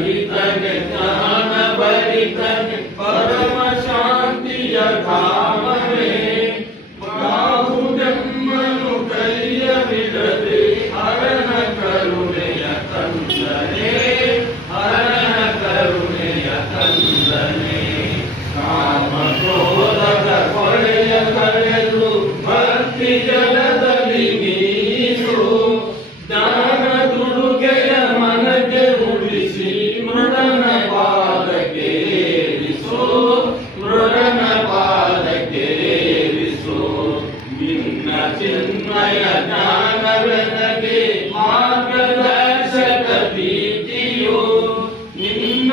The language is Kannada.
ರಹಿತನೆ ಜ್ಞಾನ ಭರಿತನೆ ಪರಮ ಶಾಂತಿಯ ಧಾಮವೇ ಬಾಹುದಮ್ಮನು ಕೈಯ ಬಿಡದೆ ಹರಣ ಕರುಣೆಯ ತಂದನೆ ಹರಣ ಕರುಣೆಯ ತಂದನೆ ಕಾಮ ಕ್ರೋಧದ ಕೊಳೆಯ ಕಳೆದು ಭಕ್ತಿ ಜಲದಲ್ಲಿ ನೀರು ಜ್ಞಾನ ದುಡುಗೆಯ ಮನಗೆ ಉಳಿಸಿ ಮೃಡನ ಪಾದಕ್ಕೆ ಏರಿಸೋ ಮೃಡನ ಪಾದಕ್ಕೆ ಏರಿಸೋ ನಿನ್ನ ಚಿನ್ಮಯ ಜ್ಞಾನವೆನಗೆ ಮಾರ್ಗದರ್ಶಕ ಪ್ರೀತಿಯೋ ನಿನ್ನ